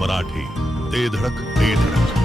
मराठी. ते धडक ते धडक.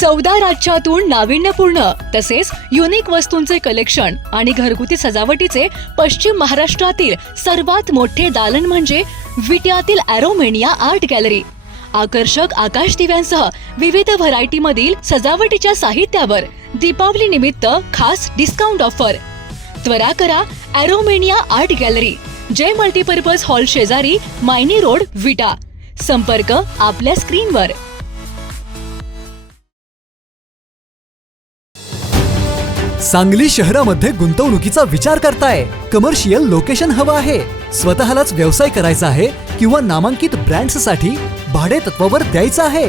चौदा राज्यातून नाविन्यपूर्ण तसेच युनिक वस्तूंचे कलेक्शन आणि घरगुती सजावटीचे पश्चिम महाराष्ट्रातील सर्वात मोठे दालन म्हणजे विट्यातील अॅरोमेनिया आर्ट गॅलरी आकर्षक आकाश दिव्यांसह विविध व्हरायटीमधील सजावटीच्या साहित्यावर दीपावली निमित्त खास डिस्काउंट ऑफर त्वरा करा Aromania art gallery Jai multipurpose hall शेजारी मायनी रोड विटा. संपर्क आपल्या स्क्रीनवर. सांगली शहरामध्ये गुंतवणुकीचा विचार करताय. कमर्शियल लोकेशन हवं आहे. स्वतःलाच व्यवसाय करायचा आहे किंवा नामांकित ब्रँड्ससाठी भाडे तत्वावर द्यायचं आहे.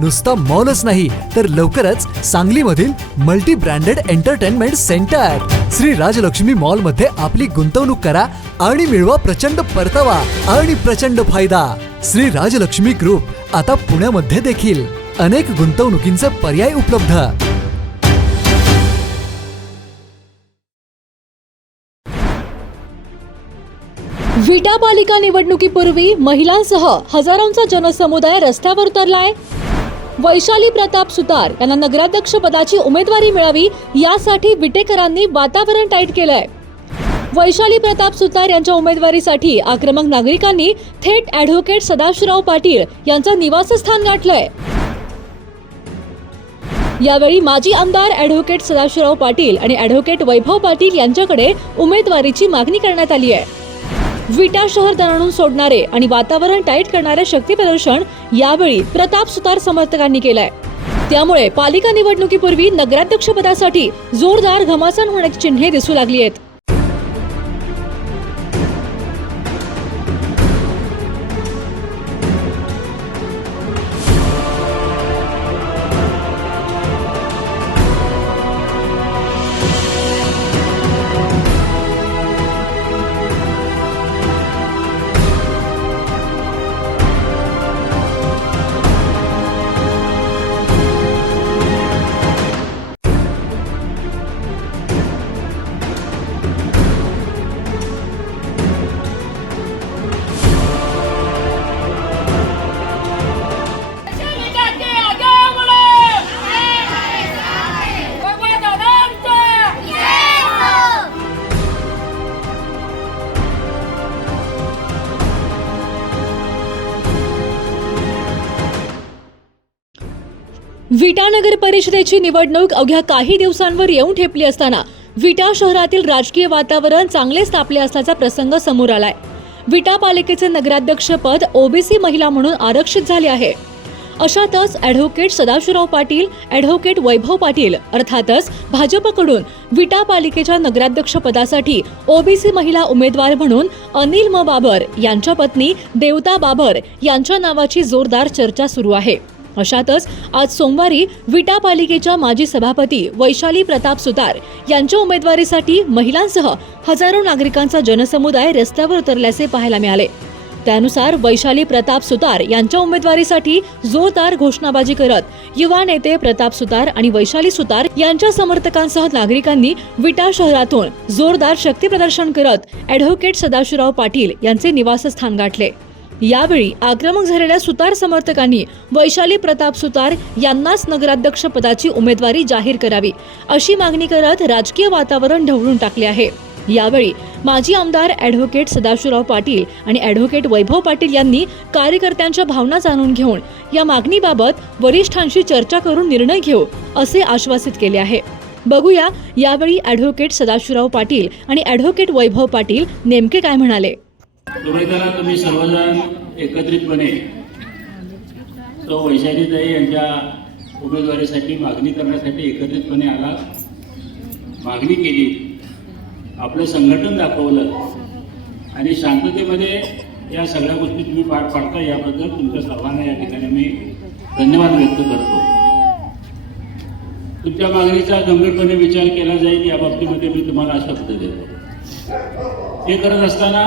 नुसता मॉलच नाही तर लवकरच सांगलीमधील multi branded entertainment centre Shri Rajlakshmi मॉलमध्ये आपली गुंतवणूक करा आणि मिळवा प्रचंड परतावा आणि प्रचंड फायदा. श्री राजलक्ष्मी ग्रुप आता पुण्यामध्ये देखील अनेक गुंतवणुकींचे पर्याय उपलब्ध. विटा पालिका निवडणुकीपूर्वी महिलांसह हजारोंचा जनसमुदाय रस्त्यावर उतरलाय. वैशाली प्रताप सुतार यांना नगराध्यक्ष पदाची उमेदवारी मिळावी यासाठी विटेकरांनी वातावरण टाईट केलंय. वैशाली प्रताप सुतार यांच्या उमेदवारीसाठी आक्रमक नागरिकांनी थेट ॲडव्होकेट सदाशिवराव पाटील यांचं निवासस्थान गाठलंय. यावेळी माजी आमदार ॲडव्होकेट सदाशिवराव पाटील आणि ॲडव्होकेट वैभव पाटील यांच्याकडे उमेदवारीची मागणी करण्यात आली आहे. विटा शहर दणाणून सोडणारे आणि वातावरण टाईट करणारे शक्ती प्रदर्शन यावेळी प्रताप सुतार समर्थकांनी केलंय. त्यामुळे पालिका निवडणुकीपूर्वी नगराध्यक्षपदासाठी जोरदार घमासान होण्याची चिन्हे दिसू लागली आहेत. परिषदेची निवडणूक अवघ्या काही दिवसांवर येऊन ठेपली असताना विटा शहरातील राजकीय वातावरण चांगलेच तापले असल्याचा प्रसंग समोर आलाय. विटा पालिकेचे नगराध्यक्ष पद ओबीसी महिला म्हणून आरक्षित झाले आहे. अशातच ॲडव्होकेट सदाशिवराव पाटील ॲडव्होकेट वैभव पाटील अर्थातच भाजपकडून विटा पालिकेच्या नगराध्यक्ष पदासाठी ओबीसी महिला उमेदवार म्हणून अनिल म. बाबर यांच्या पत्नी देवता बाबर यांच्या नावाची जोरदार चर्चा सुरू आहे. अशातच आज सोमवारी विटा पालिकेच्या माजी सभापती वैशाली प्रताप सुतार यांच्या उमेदवारीसाठी महिलांसह हजारो नागरिकांचा जनसमुदाय रस्त्यावर उतरल्याचे पाहायला मिळाले. त्यानुसार वैशाली प्रताप सुतार यांच्या उमेदवारीसाठी जोरदार घोषणाबाजी करत युवा नेते प्रताप सुतार आणि वैशाली सुतार यांच्या समर्थकांसह नागरिकांनी विटा शहरातून जोरदार शक्ती प्रदर्शन करत ॲडव्होकेट सदाशिवराव पाटील यांचे निवासस्थान गाठले. यावेळी आक्रमक झालेल्या सुतार समर्थकांनी वैशाली प्रताप सुतार यांनाच नगराध्यक्ष पदाची उमेदवारी जाहीर करावी अशी मागणी करत राजकीय वातावरण ढवळून टाकले आहे. यावेळी माजी आमदार ॲडव्होकेट सदाशिवराव पाटील आणि ॲडव्होकेट वैभव पाटील यांनी कार्यकर्त्यांच्या भावना जाणून घेऊन या मागणीबाबत वरिष्ठांशी चर्चा करून निर्णय घेऊ असे आश्वासित केले आहे. बघूया यावेळी ॲडव्होकेट सदाशिवराव पाटील आणि ॲडव्होकेट वैभव पाटील नेमके काय म्हणाले. तुम्ही तुम्ही सर्वजण एकत्रितपणे तो वैशालीताई यांच्या उमेदवारीसाठी मागणी करण्यासाठी एकत्रितपणे आला. मागणी केली. आपलं संघटन दाखवलं. आणि शांततेमध्ये या सगळ्या गोष्टी तुम्ही पार पाडता याबद्दल तुमच्या सर्वांना या ठिकाणी मी धन्यवाद व्यक्त करतो. तुमच्या मागणीचा गंभीरपणे विचार केला जाईल या बाबतीमध्ये मी तुम्हाला शब्द देतो. हे करत असताना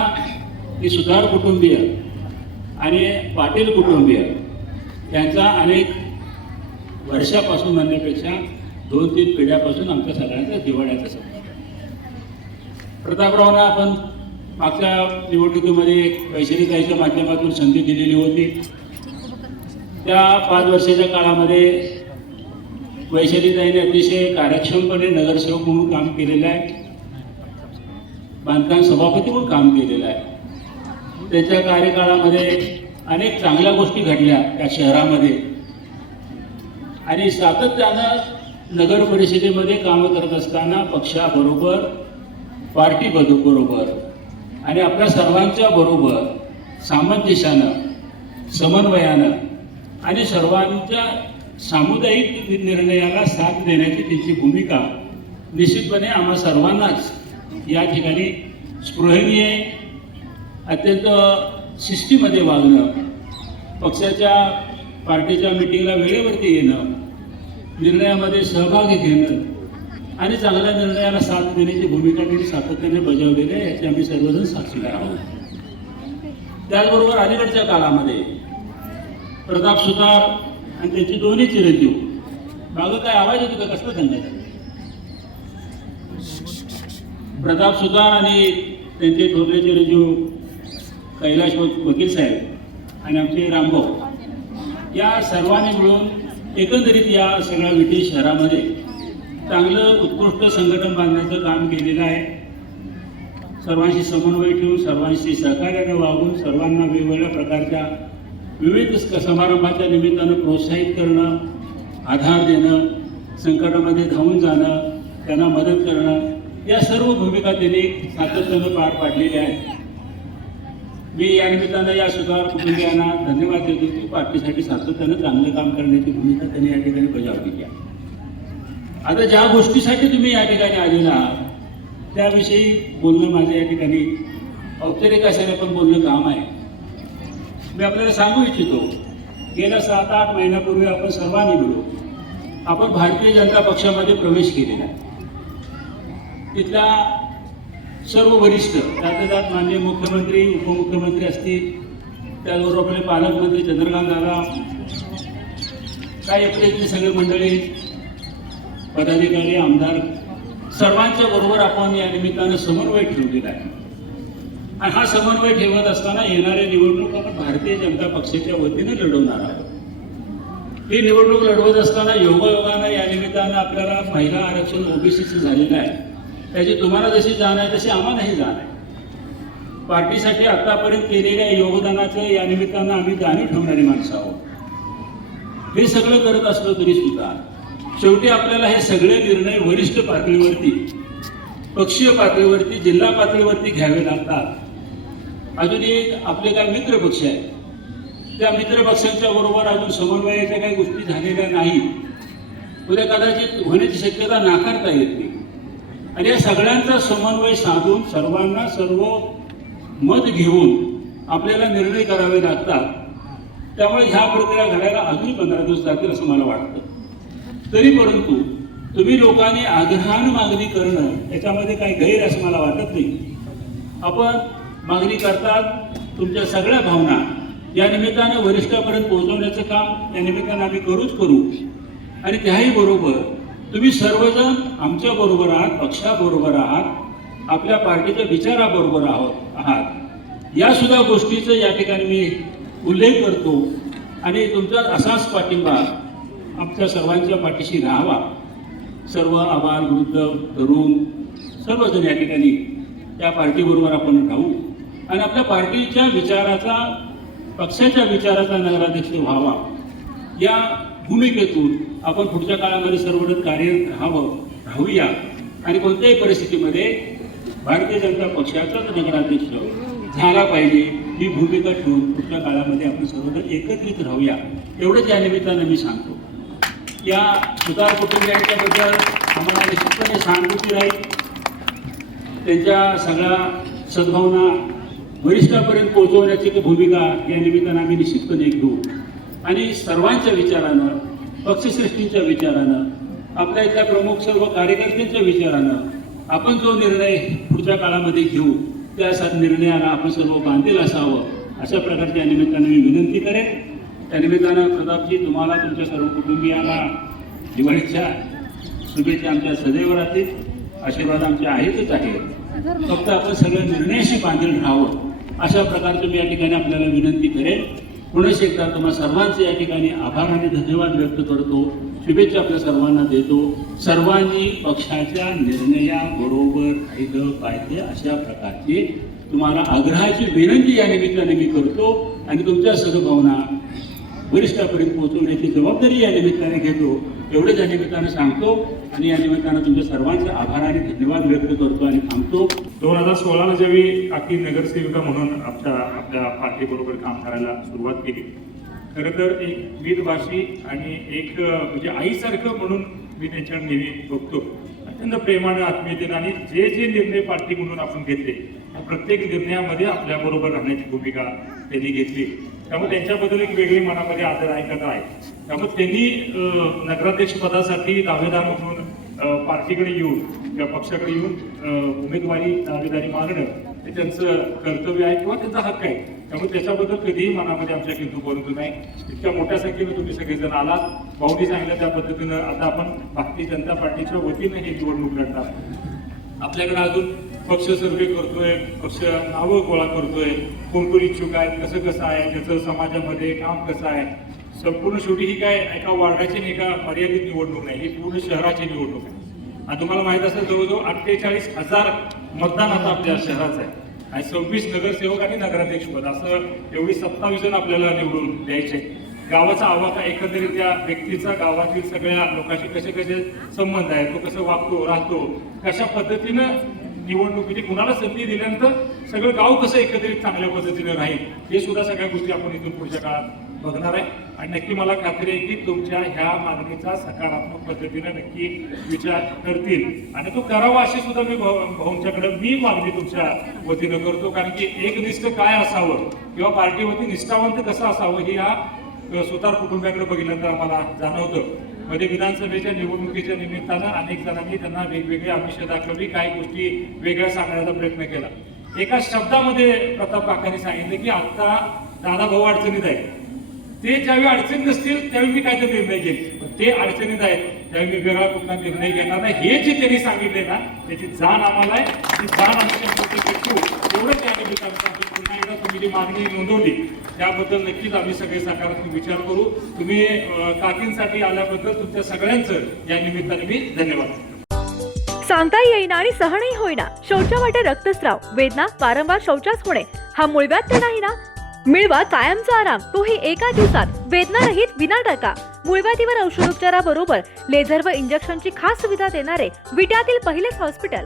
की सुधार कुटुंबीय आणि पाटील कुटुंबीय यांचा अनेक वर्षापासून म्हणण्यापेक्षा दोन तीन पिढ्यापासून आमच्या सगळ्यांचा दिवाळ्याचा संबंध आहे. प्रतापरावना आपण मागच्या निवडणुकीमध्ये वैशालीताईच्या माध्यमातून संधी दिलेली होती. त्या पाच वर्षाच्या काळामध्ये वैशालीताईने अतिशय कार्यक्षमपणे नगरसेवक म्हणून काम केलेलं आहे. बांधकाम सभापती म्हणून काम केलेलं आहे. त्यांच्या कार्यकाळामध्ये अनेक चांगल्या गोष्टी घडल्या त्या शहरामध्ये. आणि सातत्यानं नगर परिषदेमध्ये कामं करत असताना पक्षाबरोबर पार्टी बरोबर आणि आपल्या सर्वांच्या बरोबर सामंजस्यानं समन्वयानं आणि सर्वांच्या सामुदायिक निर्णयाला साथ देण्याची त्यांची भूमिका निश्चितपणे आम्हा सर्वांनाच या ठिकाणी स्पृहणीय अत्यंत शिस्तीमध्ये वागणं पक्षाच्या पार्टीच्या मिटिंगला वेळेवरती येणं निर्णयामध्ये सहभागी घेणं आणि चांगल्या निर्णयाला साथ देण्याची भूमिका त्यांनी सातत्याने बजावलेली आहे याची आम्ही सर्वजण साक्षीदार आहोत. त्याचबरोबर अलीकडच्या काळामध्ये प्रताप सुतार आणि त्यांची दोन्ही चिरंजीव मागं काय आवाज येतो का? कसलं सांगायचा प्रताप सुतार आणि त्यांचे थोरले चिरंजीव कैलाश वकील साहेब आणि आमचे रामभाऊ. या सर्वांनी मिळून एकंदरीत या सगळ्या विटी शहरामध्ये चांगलं उत्कृष्ट संघटन बांधण्याचं काम केलेलं आहे. सर्वांशी समन्वय ठेवून सर्वांशी सहकार्याने वागून सर्वांना वेगवेगळ्या प्रकारच्या विविध समारंभाच्या निमित्तानं प्रोत्साहित करणं आधार देणं संकटामध्ये धावून जाणं त्यांना मदत करणं या सर्व भूमिका त्यांनी सातत्यानं पार पाडलेल्या आहेत. मी या निमित्तानं या सुधार कुटुंबियांना धन्यवाद देतो की पार्टीसाठी सातत्यानं चांगलं काम करण्याची भूमिका त्यांनी या ठिकाणी बजावलेली आहे. आता ज्या गोष्टीसाठी तुम्ही या ठिकाणी आलेला आहात त्याविषयी बोलणं माझं या ठिकाणी औपचारिक असेल पण बोलणं काम आहे. मी आपल्याला सांगू इच्छितो गेल्या सात आठ महिन्यापूर्वी आपण सर्वांनी मिळू आपण भारतीय जनता पक्षामध्ये प्रवेश केलेला आहे. तिथल्या सर्व वरिष्ठ त्यातल्या त्यात माननीय मुख्यमंत्री उपमुख्यमंत्री असतील त्याचबरोबर आपले पालकमंत्री चंद्रकांत दादा काही आपले इथली सगळे मंडळी पदाधिकारी आमदार सर्वांच्या बरोबर आपण या निमित्तानं समन्वय ठेवलेला आहे. आणि हा समन्वय ठेवत असताना येणाऱ्या निवडणूक आपण भारतीय जनता पक्षाच्या वतीने लढवणार आहोत. ही निवडणूक लढवत असताना योगायोगानं या निमित्तानं आपल्याला महिला आरक्षण ओबीसीचं झालेलं आहे. त्याची तुम्हाला जशी जाण आहे तशी आम्हालाही जाण आहे. पार्टीसाठी आतापर्यंत केलेल्या योगदानाचं या निमित्तानं आम्ही जाणीव ठेवणारी माणसं आहोत. हे सगळं करत असलो तरी सुद्धा शेवटी आपल्याला हे सगळे निर्णय वरिष्ठ पातळीवरती पक्षीय पातळीवरती जिल्हा पातळीवरती घ्यावे लागतात. अजून एक आपले काय मित्र पक्ष आहेत. त्या मित्र पक्षांच्या बरोबर अजून समन्वयाच्या काही गोष्टी झालेल्या नाही उद्या कदाचित होण्याची शक्यता नाकारता येत नाही. आणि या सगळ्यांचा समन्वय साधून सर्वांना सर्व मत घेऊन आपल्याला निर्णय करावे लागतात. त्यामुळे ह्या प्रक्रिया घडायला अजून पंधरा दिवस जातील असं मला वाटतं. तरी परंतु तुम्ही लोकांनी आग्रहान मागणी करणं याच्यामध्ये काही गैर असं मला वाटत नाही. आपण मागणी करतात तुमच्या सगळ्या भावना. या निमित्तानं वरिष्ठापर्यंत पोहोचवण्याचं काम या निमित्तानं आम्ही करूच करू. आणि त्याही बरोबर तुम्ही सर्वजण आमच्या बरोबर आहात पक्षाबरोबर आहात आपल्या पार्टीच्या विचाराबरोबर आहोत आहात. या सुद्धा गोष्टीचं या ठिकाणी मी उल्लेख करतो आणि तुमचा असाच पाठिंबा आमच्या सर्वांच्या पाठीशी राहावा. सर्व आबाल वृद्ध तरुण सर्वजण या ठिकाणी त्या पार्टीबरोबर आपण राहू आणि आपल्या पार्टीच्या विचाराचा पक्षाच्या विचाराचा नगराध्यक्ष व्हावा. या भूमिकेतून आपण पुढच्या काळामध्ये सर्वजण कार्य राहावं राहूया. आणि कोणत्याही परिस्थितीमध्ये भारतीय जनता पक्षाचाच नगराध्यक्ष झाला पाहिजे ही भूमिका ठेवून पुढच्या काळामध्ये आपण सर्वजण एकत्रित राहूया. एवढंच या निमित्तानं मी सांगतो. या सुतार कुटुंबियांच्याबद्दल आम्हाला निश्चितपणे सहानुभूती राहील. त्यांच्या सगळ्या सद्भावना वरिष्ठापर्यंत पोहोचवण्याची भूमिका या निमित्तानं आम्ही निश्चितपणे घेऊ. आणि सर्वांच्या विचारानं पक्षश्रेष्ठींच्या विचारानं आपल्या इथल्या प्रमुख सर्व कार्यकर्त्यांच्या विचारानं आपण जो निर्णय पुढच्या काळामध्ये घेऊ त्या निर्णयाला आपण सर्व बांधील असावं अशा प्रकारच्या निमित्तानं मी विनंती करेन. त्या निमित्तानं प्रतापजी तुम्हाला तुमच्या सर्व कुटुंबियांना दिवाळीच्या शुभेच्छा आमच्या सदैव राहतील आशीर्वाद आमचे आहेतच आहेत. फक्त आपण सगळ्या निर्णयाशी बांधील राहावं अशा प्रकारचं मी या ठिकाणी आपल्याला विनंती करेन. पुन्हा एकदा तुम्हाला सर्वांचे या ठिकाणी आभार आणि धन्यवाद व्यक्त करतो. शुभेच्छा आपल्या सर्वांना देतो. सर्वांनी पक्षाच्या निर्णयाबरोबर राहिलं पाहिजे अशा प्रकारची तुम्हाला आग्रहाची विनंती या निमित्ताने मी करतो. आणि तुमच्या सद्भावना वरिष्ठापर्यंत पोहोचवण्याची जबाबदारी या निमित्ताने घेतो. एवढेच या निमित्तानं सांगतो आणि या निमित्तानं तुमच्या सर्वांचे आभार आणि धन्यवाद व्यक्त करतो आणि थांबतो. दोन हजार सोळाला जेव्हा आपली नगरसेविका म्हणून आमच्या आपल्या पार्टीबरोबर काम करायला सुरुवात केली खरं तर एक वीरभाषी आणि एक म्हणजे आईसारखं म्हणून मी त्यांच्या नेहमी बघतो. अत्यंत प्रेमानं आत्मीयतेनं आणि जे जे निर्णय पार्टी म्हणून आपण घेतले त्या प्रत्येक निर्णयामध्ये आपल्याबरोबर राहण्याची भूमिका त्यांनी घेतली. त्यामुळे त्यांच्याबद्दल एक वेगळी मनामध्ये आदर आहे आहे त्यामुळे त्यांनी नगराध्यक्ष पदासाठी दावेदार म्हणून पार्टीकडे येऊन किंवा पक्षाकडे येऊन उमेदवारी दावेदारी मागणं हे त्यांचं कर्तव्य आहे किंवा त्यांचा हक्क आहे. त्यामुळे त्याच्याबद्दल कधीही मनामध्ये आमच्या किंतू परंतु नाही. इतक्या मोठ्या संख्येने तुम्ही सगळेजण आलात. भाऊनी सांगितलं त्या पद्धतीनं आता आपण भारतीय जनता पार्टीच्या वतीनं ही निवडणूक लढणार. आपल्याकडे अजून पक्ष सर्वे करतोय पक्ष नावं गोळा करतोय. कोण कोण इच्छुक आहेत कसं कसं आहे त्याचं समाजामध्ये काम कसं आहे. संपूर्ण शेवटी ही काय एका वार्डाची आणि एका मर्यादित निवडणूक नाही ही पूर्ण शहराची निवडणूक आहे. आणि तुम्हाला माहीत असेल जवळजवळ अठ्ठेचाळीस हजार मतदान आता आपल्या शहराचं आहे. आणि सव्वीस नगरसेवक आणि नगराध्यक्ष पद असं एवढी सत्तावीस जण आपल्याला निवडून द्यायचे. गावाचा आवाका एकंदरीत त्या व्यक्तीचा गावातील सगळ्या लोकांशी कसे कसे संबंध आहे तो कसं वागतो राहतो कशा पद्धतीनं निवडणुकीने कुणाला संधी दिल्यानंतर सगळं गाव कसं एकत्रित चांगल्या पद्धतीने राहील हे सुद्धा सगळ्या गोष्टी आपण इथून पुढच्या काळात बघणार आहे. आणि नक्की मला खात्री आहे की तुमच्या ह्या मागणीचा सकारात्मक पद्धतीने नक्की विचार करतील. आणि तो करावा अशी सुद्धा मी भाऊ- भाऊंच्याकडे मी मागणी तुमच्या वतीनं करतो. कारण की एकनिष्ठ काय असावं किंवा पार्टीवरती निष्ठावंत कसं असावं हे या सुतार कुटुंबाकडे बघितल्यानंतर आम्हाला जाणवतं. मध्ये विधानसभेच्या निवडणुकीच्या निमित्तानं अनेक जणांनी त्यांना वेगवेगळी आमिष दाखवली काही गोष्टी वेगळ्या सांगण्याचा प्रयत्न केला. एका शब्दामध्ये प्रताप काकांनी सांगितलं की आता दादा भाऊ अडचणीत आहे ते ज्यावेळी अडचणी नसतील त्यावेळी मी काहीतरी निर्णय घेईन पण ते अडचणीत आहेत त्यावेळी मी वेगळा कुठला निर्णय घेणार नाही. हे जे त्यांनी सांगितले ना त्याची जाण आम्हाला आहे. ती जाण आम्ही त्यांच्याकडे त्या निमित्तानं पुन्हा जी मागणी नोंदवली त्याबद्दल नक्कीच आम्ही सगळे सकारात्मक विचार करू. तुम्ही काकींसाठी आल्याबद्दल तुमच्या सगळ्यांचं या निमित्ताने मी धन्यवाद. सांगता येईना आणि सहनही होईना. शौचावाटे रक्तस्राव. वेदना वारंवार शौचास होणे. हा मूळव्याध तर नाही ना? मिळवा कायमचा आराम. तोही एका दिवसात. वेदना रहित विना टाका मूळव्याधीवर औषधोपचाराबरोबर लेझर व इंजेक्शनची खास सुविधा देणारे विट्यातील पहिलेच हॉस्पिटल.